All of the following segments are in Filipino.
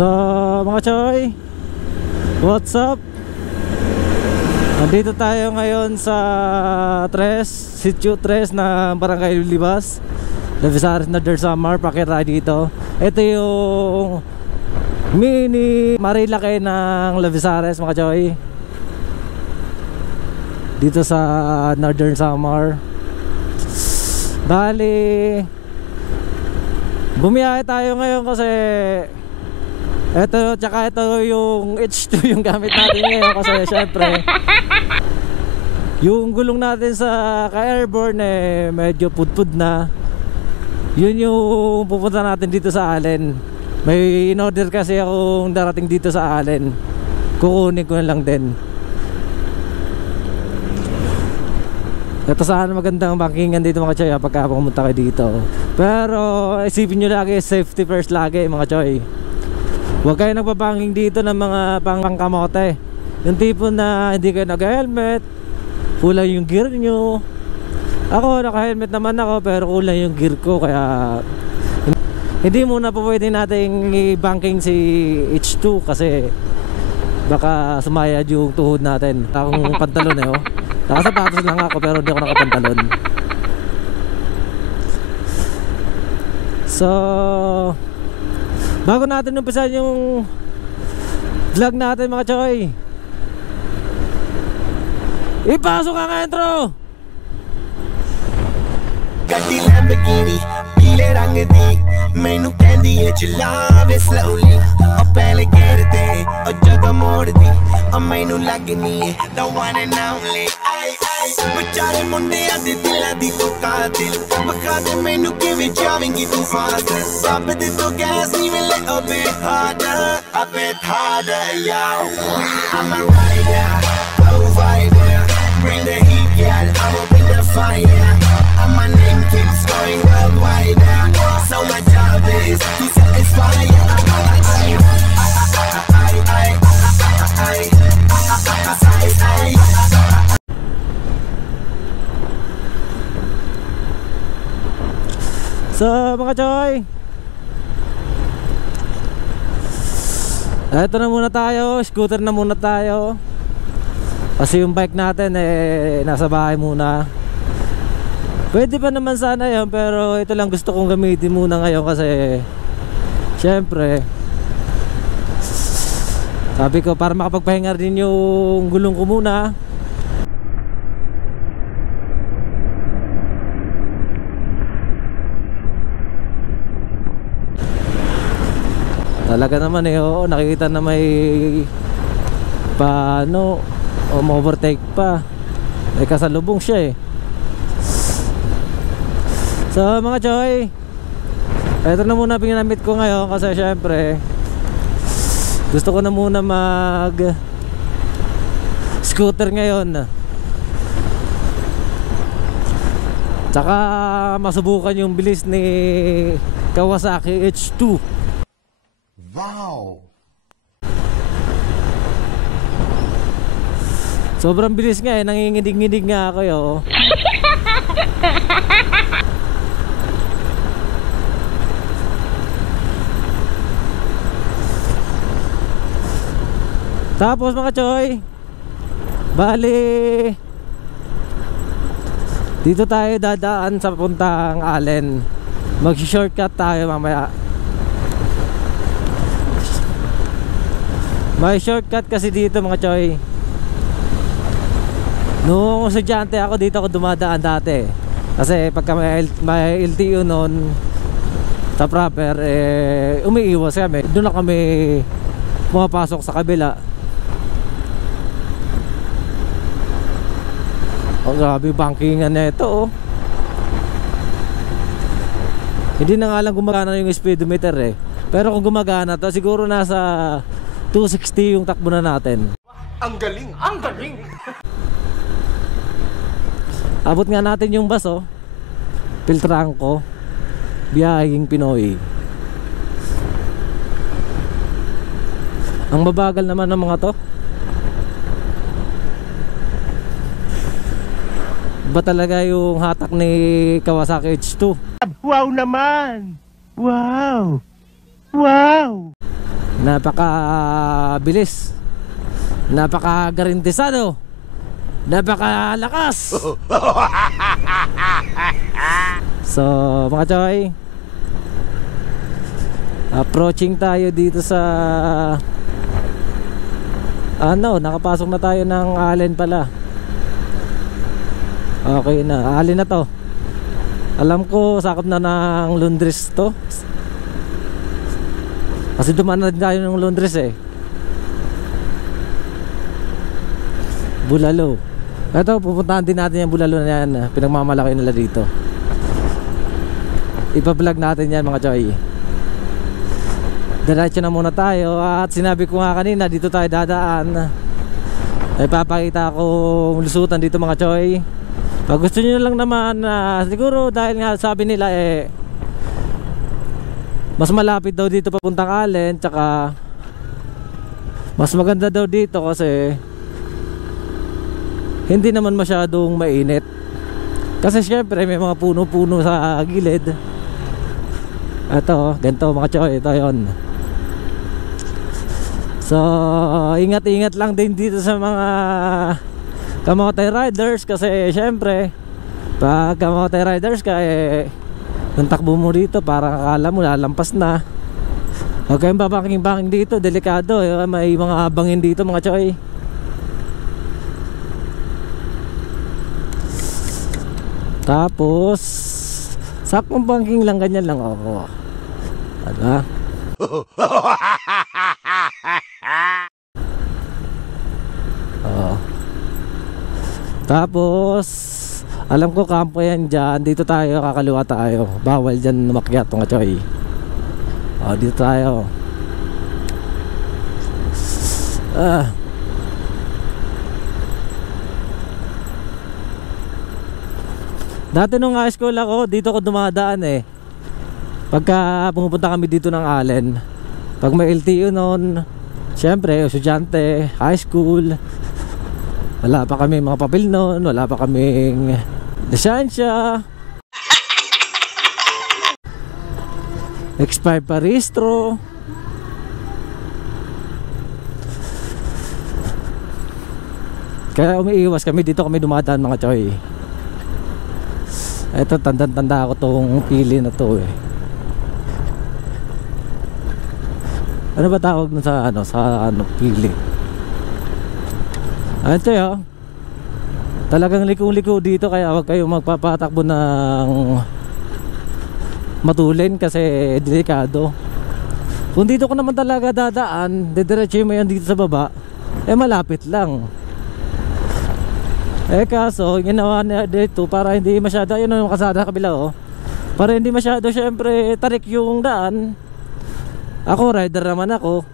So mga choy, what's up? Nandito tayo ngayon sa Sitio Tres na Barangay Libas, Lavisares na Samar. Pakita dito. Ito yung mini Marilaki ng Lavisares mga choy, dito sa Northern Samar. Bali, bumiyahe tayo ngayon kasi ito, tsaka ito yung H2 yung gamit natin ngayon. Kasi syempre yung gulong natin sa ka-airborne medyo pudpud na. Yun yung pupunta natin dito sa Allen. May in-order kasi akong darating dito sa Allen, kukunin ko na lang din. Ito sana magandang bankingan dito mga choy pagka pumunta kayo dito. Pero isipin nyo lagi, safety first lagi mga choy. Huwag kayo nagpabanking dito ng mga pangkamote. Yung tipo na hindi kayo nag-helmet, kulang yung gear nyo. Ako naka-helmet naman ako pero kulang yung gear ko, kaya hindi muna po pwede nating i-banking si H2 kasi baka sumayad yung tuhod natin. Akong pantalon oh. Nakasapatos lang ako pero hindi ako nakapantalon. So bago natin umpisan yung vlog natin mga choy, ipasok ang intro. ਗੱਡੀ ਲੈਂਬਰਗਿਨੀ ਪੀਲੇ ਰੰਗ ਦੀ ਮੈਨੂੰ ਕਹਿੰਦੀ ਏ ਚਲਾਵੇ ਸਲੋਲੀ ਉਹ ਪਹਿਲੇ ਗੇਰ ਤੇ ਉਹ ਜਦੋਂ ਮੋੜਦੀ ਉਹ ਮੈਨੂੰ ਲੱਗਨੀ ਏ the one and only ਆਈ ਆਈ ਵਿਚਾਰੇ ਮੁੰਡਿਆਂ ਦੇ ਦਿਲਾਂ ਦੀ ਤੂੰ ਕਾਤਿਲ ਵਖਾ ਦੇ ਮੈਨੂੰ ਕਿਵੇਂ ਜਾਵੇਂਗੀ ਤੂੰ ਫਾਸਟ ਰੱਬ ਦੇ ਤੋਂ ਗੈਸ ਨਹੀਂ ਮਿਲੇ a bit harder yo I'm a rider provider bring the heat girl I'ma bring the fire and my name keeps going worldwide. So my job is to satisfy you. So mga choy, eto na muna tayo, scooter na muna tayo. Kasi yung bike natin nasa bahay muna. Pwede pa naman sana yun, pero ito lang gusto kong gamitin muna ngayon kasi syempre sabi ko para makapagpahinga rin yung gulong ko muna. Talaga naman oo, nakikita na may paano overtake pa, kasalubong siya So mga choy, ito na muna pinamit ko ngayon kasi syempre gusto ko na muna mag scooter ngayon, tsaka masubukan yung bilis ni Kawasaki H2. Wow! Sobrang bilis nga nanginginig-nginig nga ako Tapos mga choy, bali dito tayo dadaan sa puntang Allen. Mag-shortcut tayo mamaya. May shortcut kasi dito mga choy. Noong estudyante ako dito ako dumadaan dati. Kasi pagka may LTO noon sa proper umiiwas kami. Doon na kami pumapasok sa kabila. Oh, grabe bankingan na ito Hindi na nga lang gumagana yung speedometer pero kung gumagana to siguro nasa 260 yung takbo na natin. Ang galing! Ang galing! Abot nga natin yung bus Filtran ko, biyaheng Pinoy. Ang mabagal naman ng mga to. Ba talaga yung hatak ni Kawasaki H2? Wow naman! Wow! Wow! napakabilis, napakagarantisado, napakalakas. So mga choy, approaching tayo dito sa nakapasok na tayo ng Allen pala. Okay na, Allen na to. Alam ko sakop na ng Londres to, kasi dumaan na din tayo ng Londres eh. Bulalo. Ito, pupuntahan din natin yung Bulalo na yan. Pinagmamalaki nila dito. Ipa-vlog natin yan mga choy. Diretso na muna tayo. At sinabi ko nga kanina, dito tayo dadaan. Ay papakita akong lusutan dito mga choy. Pag gusto nyo lang naman, siguro dahil nga sabi nila mas malapit daw dito papuntang Allen, tsaka mas maganda daw dito kasi hindi naman masyadong mainit. Kasi syempre may mga puno-puno sa gilid. Ito, ganito mga choy, ito yun. So ingat-ingat lang din dito sa mga kamote riders, kasi syempre pag kamote riders ka yung takbo mo dito parang akala mo lalampas na. Huwag kayong babangking-bangking dito, delikado. May mga bangin dito mga choy. Tapos sakong bangking lang, ganyan lang ako. Diba? Tapos alam ko kampo yan dyan. Dito tayo, kakaliwa tayo. Bawal dyan makyat mga choy. Dito tayo. Dati nung high school ako, dito ko dumadaan eh. Pagka pumupunta kami dito ng Allen, pag may LTO noon, syempre estudyante, high school, wala pa kami mga papel noon, wala pa kaming lisensya, expired pa rehistro. Kaya umiiwas kami, dito kami dumadaan mga choy. Ito, tanda-tanda ako tong pili na to eh. Ano ba tawag nun sa pili? Ito yun. Talagang liko-liko dito, kaya wag kayo magpapatakbo ng matulin kasi delikado. Kung dito ko naman talaga dadaan, didiretso mo yan dito sa baba, malapit lang. Kaso ginawa na dito para hindi masyado, yun yung kasada kabila para hindi masyado syempre tarik yung daan. Ako rider naman ako,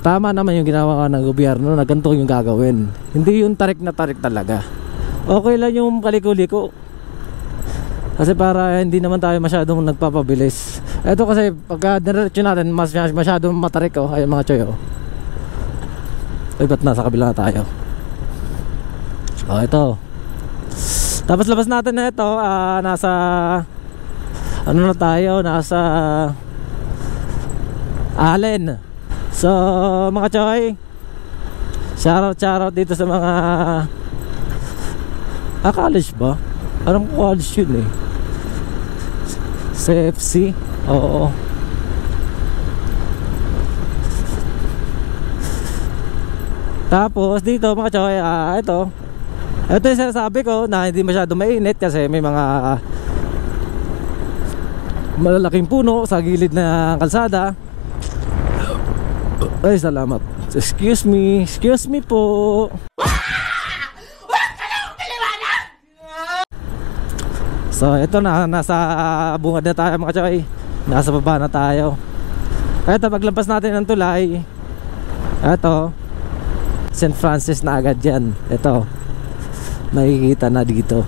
tama naman yung ginawa ng gobyerno na ganito yung gagawin. Hindi yung tarik na tarik talaga. Okay lang yung kaliko-liko, kasi para hindi naman tayo masyadong nagpapabilis. Ito kasi pagka diretso natin masyadong matarik ay mga choy ba't nasa kabila na tayo? Ito. Tapos labas natin na ito, nasa na tayo, nasa Allen. So mga choy, shoutout dito sa mga college ba? Anong college yun CFC? Oo. Tapos dito mga choy, ito yung sinasabi ko na hindi masyado mainit kasi may mga malalaking puno sa gilid ng kalsada. Ay, salamat. Excuse me po. So ito na, nasa bungad na tayo mga choy. Nasa baba na tayo. Ito, paglampas natin ng tulay, ito St. Francis na agad yan. Ito, nakikita na dito.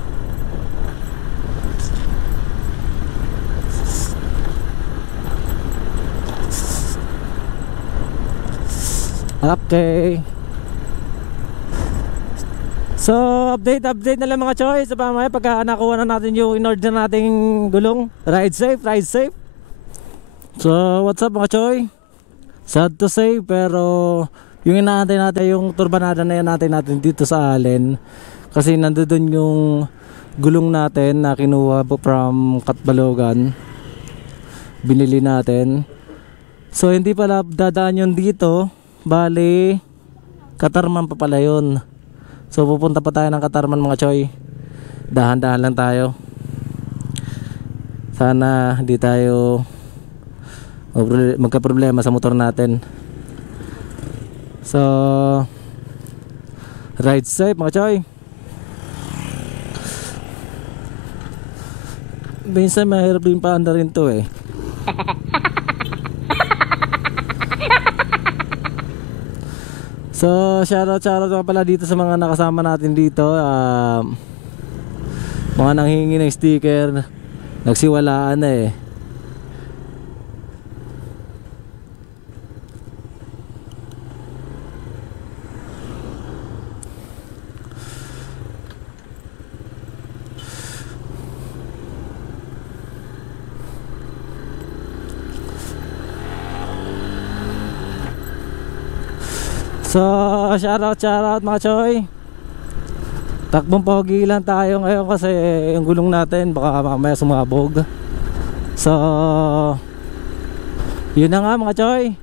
Okay. So update na lang mga choy sa pamaya pagka nakuha na natin yung in-order nating gulong. Ride safe. So what's up mga choy? Sad to say, pero yung inaantay natin, yung turbanada na yan natin dito sa Allen. Kasi nandoon yung gulong natin na kinuha po from Katbalogan. Binili natin. So hindi pala dadaan yun dito. Bali, Katarman pa pala yun. So pupunta pa tayo ng Katarman mga choy. Dahan-dahan lang tayo. Sana hindi tayo magka-problema sa motor natin. So ride safe mga choy. Minsan mahirap din paanda rin to eh. So shoutout pala dito sa mga nakasama natin dito. Mga nanghingi ng sticker, nagsiwalaan na eh. So shoutout mga choy. Takbong pogi lang tayo ngayon kasi yung gulong natin baka mamaya sumabog. So yun na nga mga choy.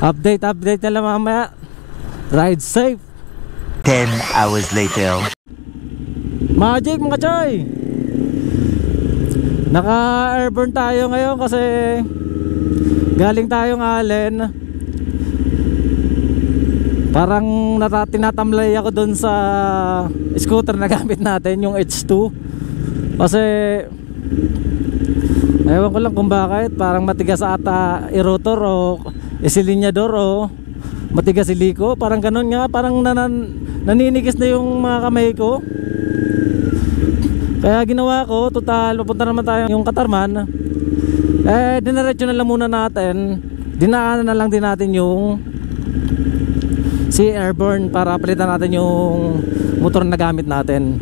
Update na lang mamaya. Ride safe. 10 hours later. Magic mga choy. Naka airborne tayo ngayon kasi galing tayong Allen. Parang tinatamlay ako dun sa scooter na gamit natin, yung H2. Kasi ewan ko lang kung bakit, parang matigas ata i-rotor o isilinyador o matigas iliko. Parang ganun nga, parang naninigis na yung mga kamay ko. Kaya ginawa ko, total papunta naman tayo yung Katarman. Dinaretso na lang muna natin. Dinaanan na lang din natin yung si Airborne para palitan natin yung motor na gamit natin.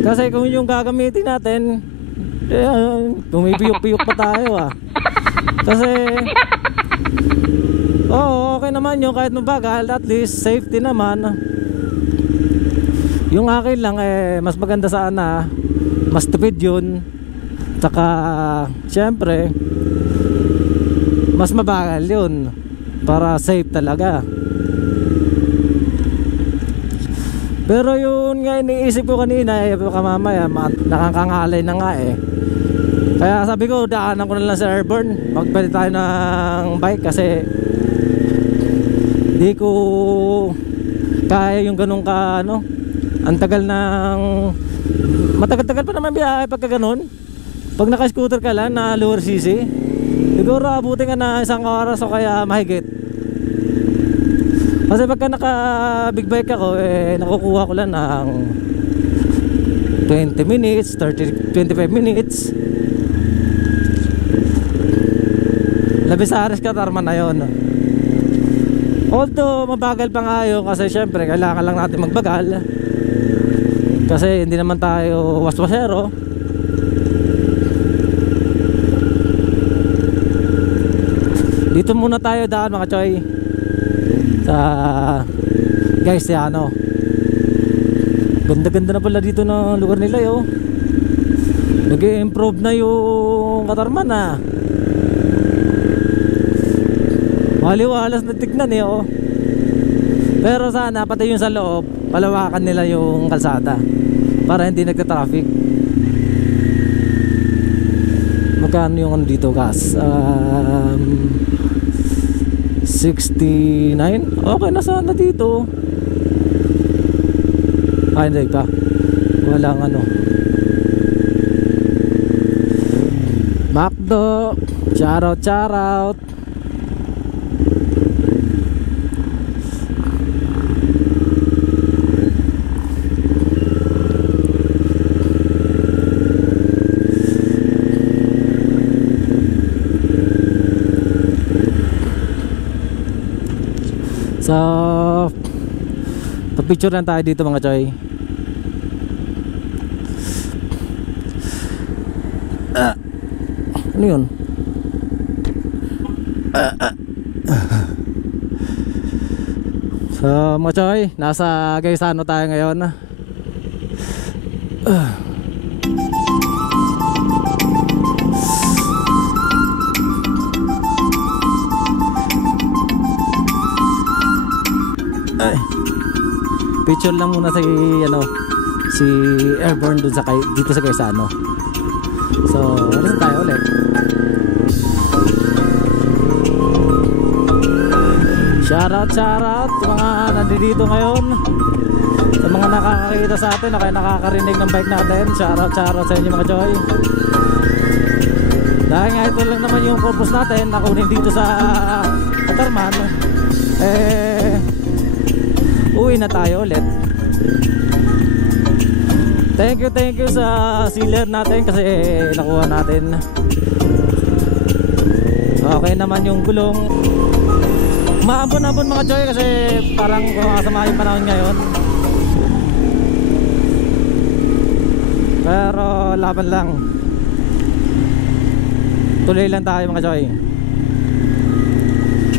Kasi kung yung gagamitin natin, tumipiyok-piyok pa tayo ah. Kasi okay naman yung kahit mabagal, at least safety naman. Yung akin lang mas maganda sana, mas tipid yun. Tsaka syempre mas mabagal yun para safe talaga. Pero yun nga iniisip ko kanina baka mamaya nakakangalay na nga eh. Kaya sabi ko daanan ko na lang sa Airborne, magpalit tayo ng bike kasi di ko kaya yung ganun ka ang tagal ng matagal-tagal pa naman biyahe pagka ganun. Pag naka-scooter ka lang na lower CC, siguro abutin ka na isang oras o kaya mahigit. Kasi pagka naka big bike ako nakukuha ko lang ng 20 minutes, 25 minutes. Labisares Katarman na yun. Although mabagal pa nga yun kasi syempre kailangan lang natin magbagal. Kasi hindi naman tayo waswasero. Dito muna tayo daan mga choy sa guys ganda-ganda na pala dito na lugar nila yo. Nag-i-improve na yung Katarman ah. Maliwalas na tignan pero sana pati yung sa loob palawakan nila yung kalsada para hindi nagka-traffic. Magkano yung dito gas? 69. Okay na sana dito. Hindi pa. Walang Macdo. Shoutout. So picture lang tayo dito mga choy. Ano yun? So mga choy, nasa Gaisano tayo ngayon. Ay. Picture lang muna si Airborne dun dito sa Gaisano. So, ano tayo ulit? Shoutout sa mga nandito ngayon, sa mga nakakakita sa atin, kaya nakakarinig ng bike natin. Shoutout sa inyo mga choy. Dahil nga ito lang naman yung purpose natin, nakunin dito sa Katarman. Uwi na tayo ulit. Thank you sa sealer natin kasi nakuha natin. Okay naman yung gulong. Maambon-ambon mga choy kasi parang masama yung panahon ngayon. Pero laban lang. Tuloy lang tayo mga choy.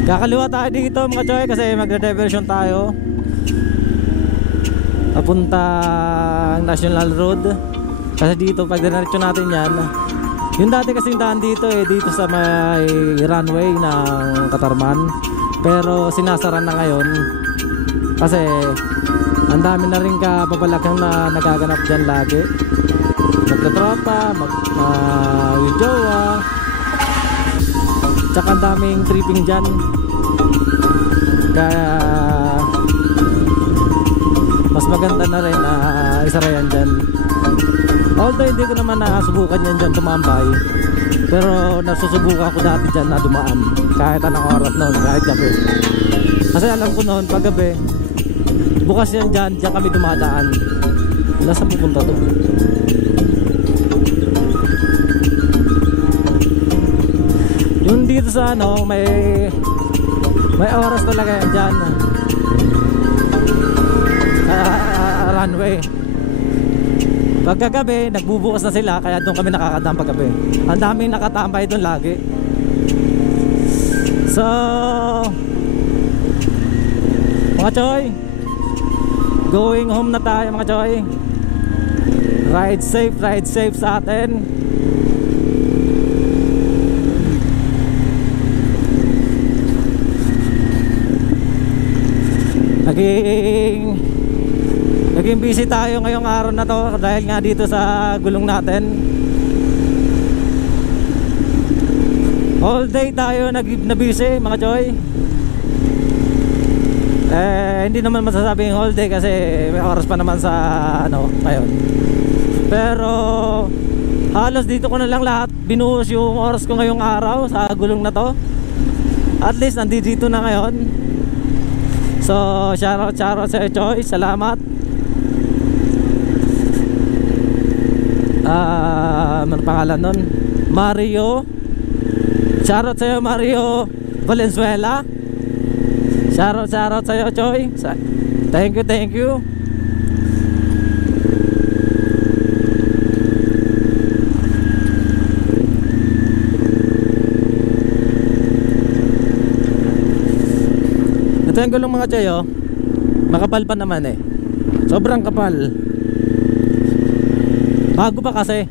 Kakaliwa tayo dito mga choy kasi magre-diversion tayo papuntang National Road. Kasi dito pag diretso natin yan, yung dati kasing daan dito dito sa may runway ng Katarman, pero sinasara na ngayon kasi ang dami na rin kababalakang na nagaganap dyan lagi. Magtatropa, yung jowa, tsaka ang daming tripping dyan. Kaya mas maganda na rin isara yan dyan. Although hindi ko naman nasubukan yan dyan tumambay, pero nasusubukan ko dati dyan na dumaan kahit anong oras noon, kahit gabi. Kasi alam ko noon pag gabi bukas yan dyan kami dumadaan. Wala saan pupunta to. Yung dito sa may oras talaga yan dyan. Runway. Pagkagabi nagbubukas na sila, kaya doon kami nakakadaan paggabi. Ang daming nakatambay doon lagi. So mga choy, going home na tayo mga choy. Ride safe sa atin. Naging busy tayo ngayong araw na to dahil nga dito sa gulong natin. All day tayo na busy mga choy. Hindi naman masasabing all day kasi may oras pa naman sa ngayon. Pero halos dito ko na lang lahat binuhos yung oras ko ngayong araw sa gulong na to. At least nandito na ngayon. So shoutout sa choy, salamat. Ano pangalan nun? Mario. Shoutout sa'yo Mario Valenzuela. Shoutout sa'yo choy. Thank you. Ito yung gulong mga choy makapal pa naman sobrang kapal. Bago pa kasi.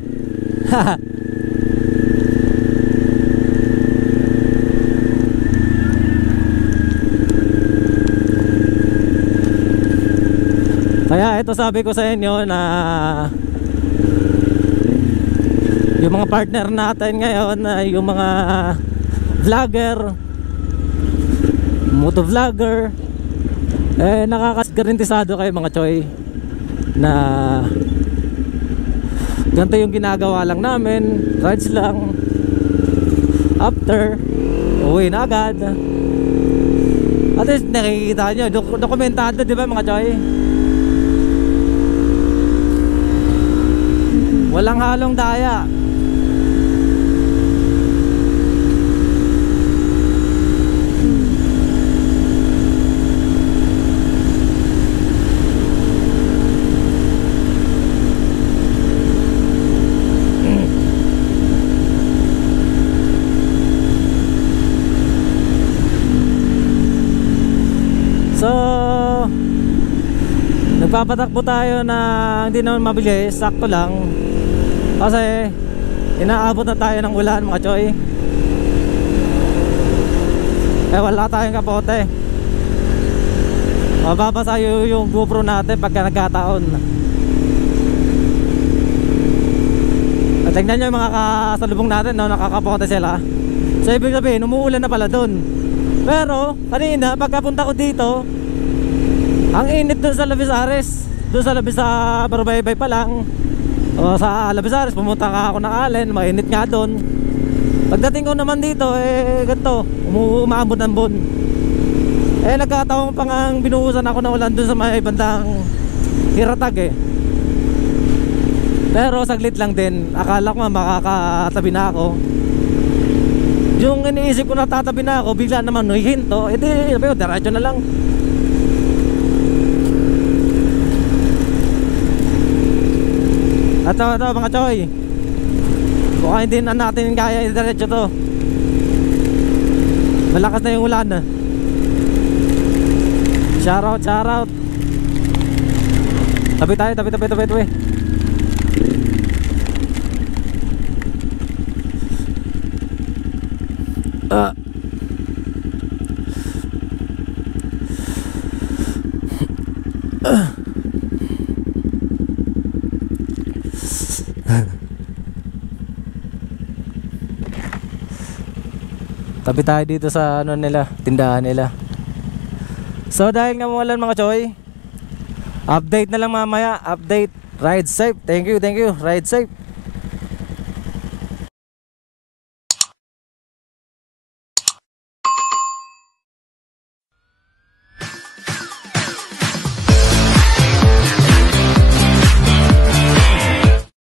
Kaya ito sabi ko sa inyo na yung mga partner natin ngayon, yung mga vlogger, motovlogger, nakakagarantisado kayo mga choy na ganito yung ginagawa lang namin. Rides lang, after uwi na agad. At least nakikita nyo dokumentado, di ba mga choy? Walang halong daya. Nagpapatakbo tayo na hindi naman mabilis, sakto lang. Kasi inaabot na tayo ng ulan mga choy. Eh wala tayong kapote. Mababasa yung GoPro natin pagka nagkataon. At tignan nyo yung mga kasalubong natin, no? Nakakapote sila. So ibig sabihin umuulan na pala dun. Pero kanina pagkapunta ko dito, ang init dun sa Labisares. Dun sa Barubaybay pa lang, o sa Labisares pumunta ka ako ng Allen, mainit nga dun. Pagdating ko naman dito, ganito, umaambon ng bon. Nagkataon pa nga binuhusan ako ng ulan dun sa may bandang Hiratag Pero saglit lang din. Akala ko nga makakatabi na ako. Yung iniisip ko na tatabi na ako, bigla naman hihinto. Diretso na lang. At ito mga choy, baka hindi na natin kaya diretso to. Malakas na yung ulan. Shoutout, shoutout. Tabi tayo, tabi. Tabi tayo dito sa ano nila, tindahan nila. So dahil nga mawalan mga choy, update na lang mamaya. Update, ride safe. Thank you, ride safe.